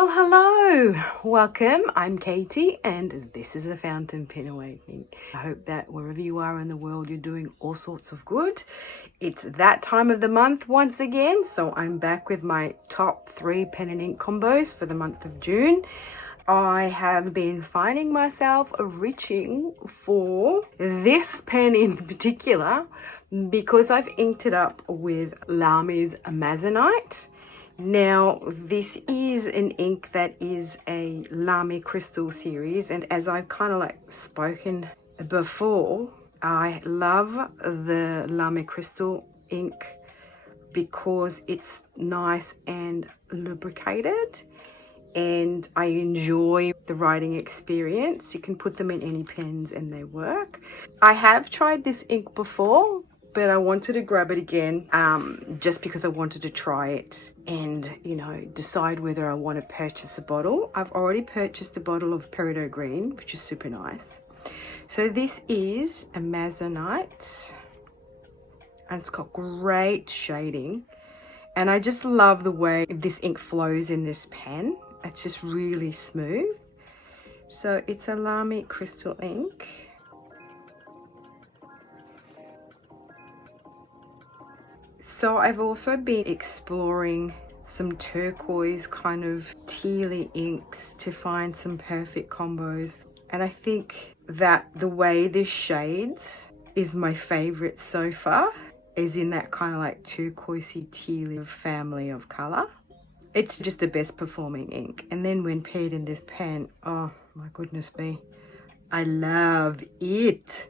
Well, hello, welcome. I'm Katie and this is a Fountain Pen Awakening. I hope that wherever you are in the world, you're doing all sorts of good. It's that time of the month once again, so I'm back with my top 3 pen and ink combos for the month of June. I have been finding myself reaching for this pen in particular because I've inked it up with Lami's Amazonite. Now, this is an ink that is a Lamy Crystal series, and as I've kind of like spoken before, I love the Lamy Crystal ink because it's nice and lubricated, and I enjoy the writing experience. You can put them in any pens and they work. I have tried this ink before, but I wanted to grab it again just because I wanted to try it and, you know, decide whether I want to purchase a bottle. I've already purchased a bottle of Peridot Green, which is super nice. So this is Amazonite and it's got great shading. And I just love the way this ink flows in this pen. It's just really smooth. So it's a Lamy Crystal ink. So I've also been exploring some turquoise kind of tealy inks to find some perfect combos. And I think that the way this shades is my favorite so far, is in that kind of like turquoisey tealy family of color. It's just the best performing ink. And then when paired in this pen, oh my goodness me, I love it.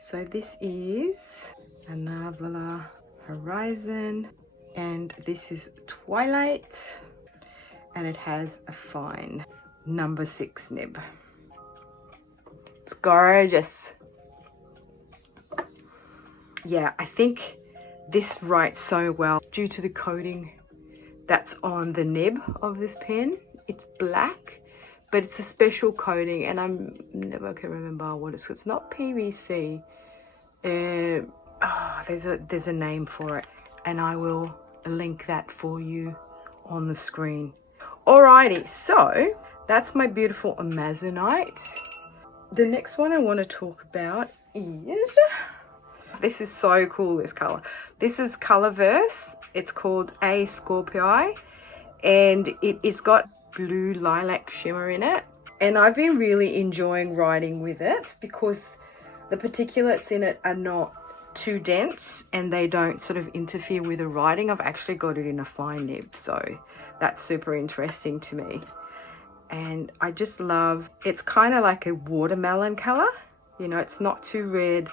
So this is Another Horizon, and this is Twilight, and it has a fine number 6 nib. It's gorgeous. Yeah, I think this writes so well due to the coating that's on the nib of this pen. It's black, but it's a special coating, and I'm never can remember what it's not PVC. There's a name for it, and I will link that for you on the screen. Alrighty, so that's my beautiful Amazonite. The next one I want to talk about is, this is so cool, this color. This is Colorverse. It's called A Scorpii, and it's got blue lilac shimmer in it. And I've been really enjoying writing with it because the particulates in it are not too dense and they don't sort of interfere with the writing. I've actually got it in a fine nib, so that's super interesting to me. And I just love, it's kind of like a watermelon color. You know, it's not too red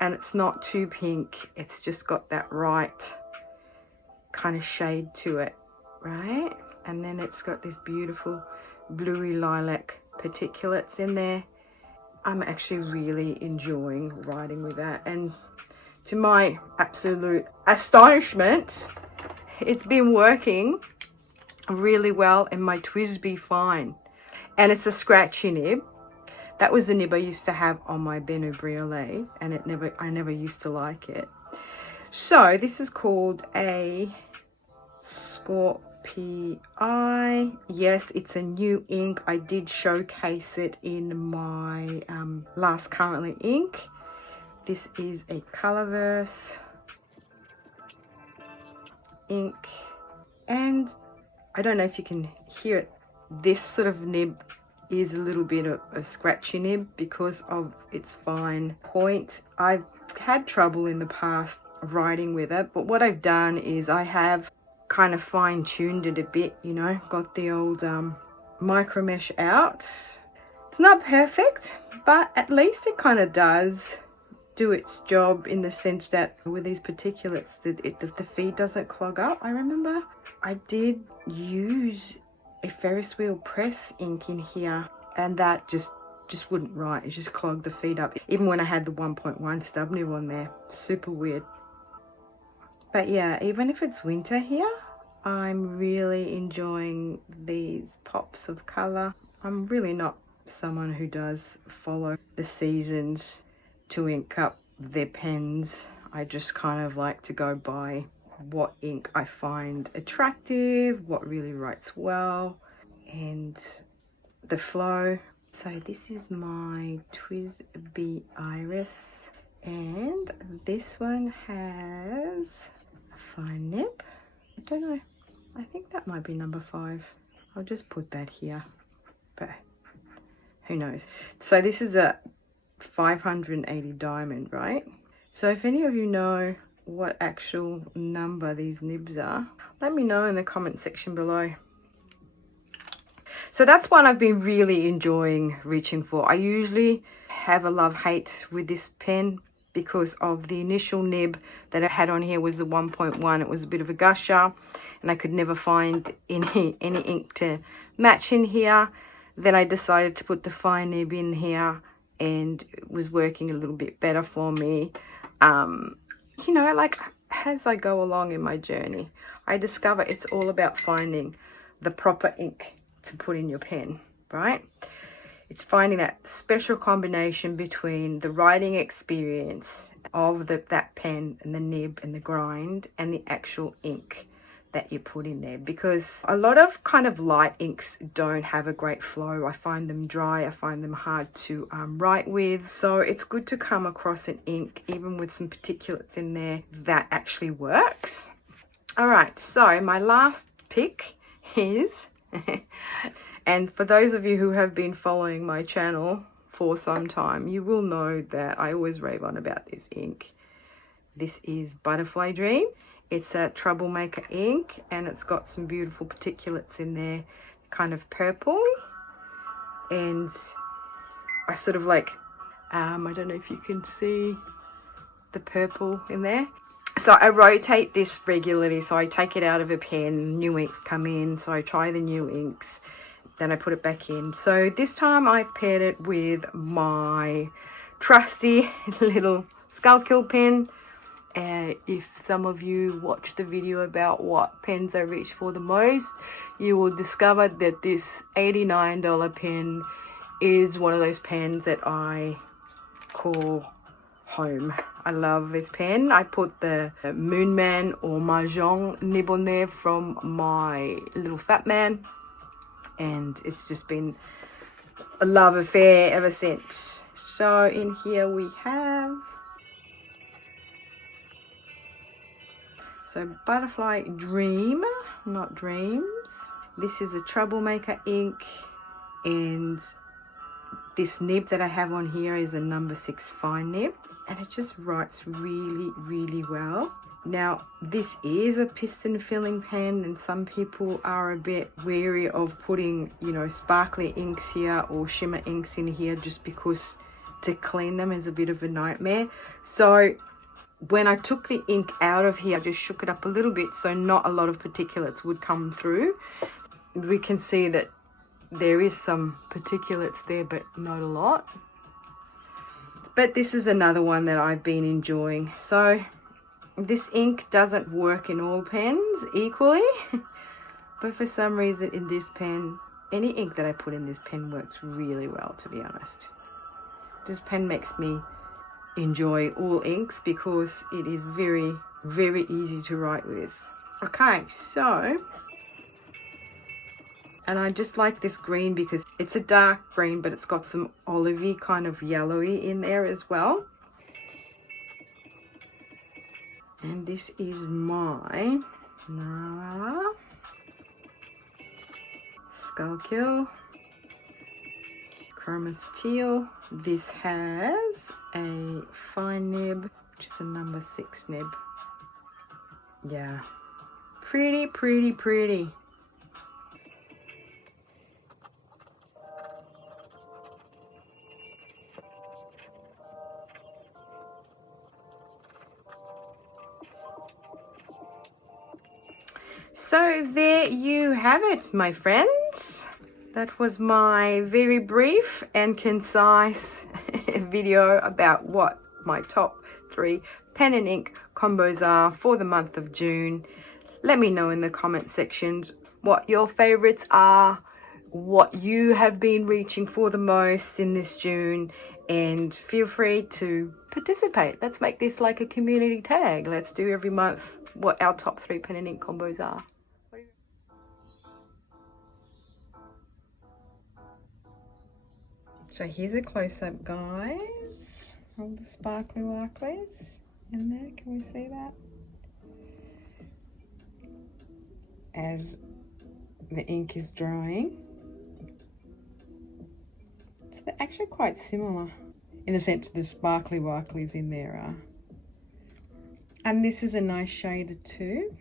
and it's not too pink. It's just got that right kind of shade to it, right? And then it's got this beautiful bluey lilac particulates in there. I'm actually really enjoying writing with that, and to my absolute astonishment, it's been working really well in my TWSBI Fine, and it's a scratchy nib. That was the nib I used to have on my Beno Briolet, and I never used to like it. So this is called a Scorpii. Yes, it's a new ink. I did showcase it in my last Currently ink. This is a Colorverse ink, and I don't know if you can hear it. This sort of nib is a little bit of a scratchy nib because of its fine point. I've had trouble in the past writing with it, but what I've done is I have kind of fine-tuned it a bit, you know, got the old micro mesh out. It's not perfect, but at least it kind of does do its job in the sense that with these particulates, the feed doesn't clog up. I remember I did use a Ferris wheel press ink in here, and that just wouldn't write. It just clogged the feed up, even when I had the 1.1 stub nib on there. Super weird. But yeah, even if it's winter here, I'm really enjoying these pops of color. I'm really not someone who does follow the seasons to ink up their pens. I just kind of like to go by what ink I find attractive, what really writes well, and the flow. So this is my Twisby Iris, and this one has a fine nib. I don't know, I think that might be number 5. I'll just put that here, but who knows. So this is a 580 diamond, right? So if any of you know what actual number these nibs are, let me know in the comment section below. So that's one I've been really enjoying reaching for. I usually have a love-hate with this pen because of the initial nib that I had on here was the 1.1. It was a bit of a gusher, and I could never find any ink to match in here. Then I decided to put the fine nib in here, and it was working a little bit better for me. You know, like as I go along in my journey, I discover it's all about finding the proper ink to put in your pen, right? It's finding that special combination between the writing experience of that pen and the nib and the grind and the actual ink that you put in there, because a lot of kind of light inks don't have a great flow. I find them dry, I find them hard to write with. So it's good to come across an ink, even with some particulates in there, that actually works. All right, so my last pick is and for those of you who have been following my channel for some time, you will know that I always rave on about this ink. This is Butterfly Dream. It's a Troublemaker ink, and it's got some beautiful particulates in there, kind of purple. And I sort of like, I don't know if you can see the purple in there. So I rotate this regularly. So I take it out of a pen, new inks come in. So I try the new inks, then I put it back in. So this time I've paired it with my trusty little Skullkill pen. If some of you watched the video about what pens I reach for the most, you will discover that this $89 pen is one of those pens that I call home. I love this pen. I put the Moonman or Mahjong nib on there from my little Fat Man, and it's just been a love affair ever since. So in here we have, so Butterfly Dream, not Dreams. This is a Troublemaker ink, and this nib that I have on here is a number 6 fine nib, and it just writes really, really well. Now, this is a piston filling pen, and some people are a bit wary of putting, you know, sparkly inks here or shimmer inks in here, just because to clean them is a bit of a nightmare. So when I took the ink out of here, I just shook it up a little bit so not a lot of particulates would come through. We can see that there is some particulates there, but not a lot. But this is another one that I've been enjoying. So this ink doesn't work in all pens equally, but for some reason in this pen, any ink that I put in this pen works really well, to be honest. This pen makes me enjoy all inks because it is very, very easy to write with. Okay, so, and I just like this green because it's a dark green, but it's got some olivey, kind of yellowy in there as well. And this is my Skullkill Chroma Teal. This has a fine nib, which is a number 6 nib. Yeah, pretty, pretty, pretty. So there you have it, my friends. That was my very brief and concise video about what my top 3 pen and ink combos are for the month of June. Let me know in the comment sections what your favorites are, what you have been reaching for the most in this June, and feel free to participate. Let's make this like a community tag. Let's do every month what our top 3 pen and ink combos are. So here's a close-up, guys. All the sparkly warklies in there. Can we see that? As the ink is drying. So they're actually quite similar in the sense the sparkly warklies in there are. And this is a nice shader too.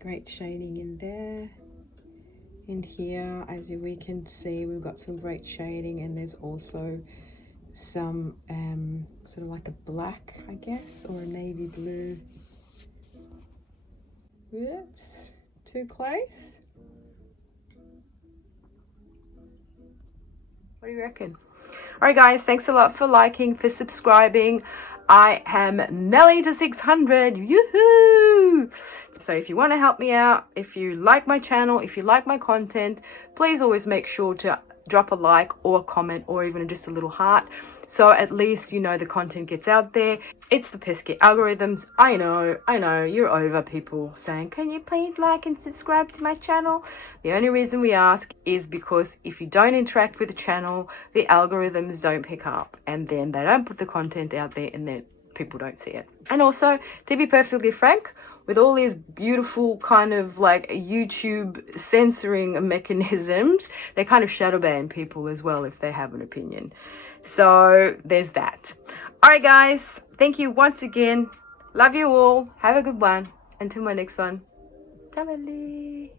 Great shading in there. And here, as we can see, we've got some great shading, and there's also some sort of like a black, I guess, or a navy blue. Whoops, too close. What do you reckon? All right, guys, thanks a lot for liking, for subscribing. I am nearly to 600. Yoo-hoo! So if you want to help me out, if you like my channel, if you like my content, please always make sure to drop a like or a comment or even just a little heart, so at least you know the content gets out there. It's the pesky algorithms. I know you're over people saying, can you please like and subscribe to my channel? The only reason we ask is because if you don't interact with the channel, the algorithms don't pick up, and then they don't put the content out there, and then people don't see it. And also, to be perfectly frank, with all these beautiful kind of like YouTube censoring mechanisms, they kind of shadow ban people as well if they have an opinion. So there's that. All right, guys, thank you once again. Love you all. Have a good one. Until my next one. Tamale.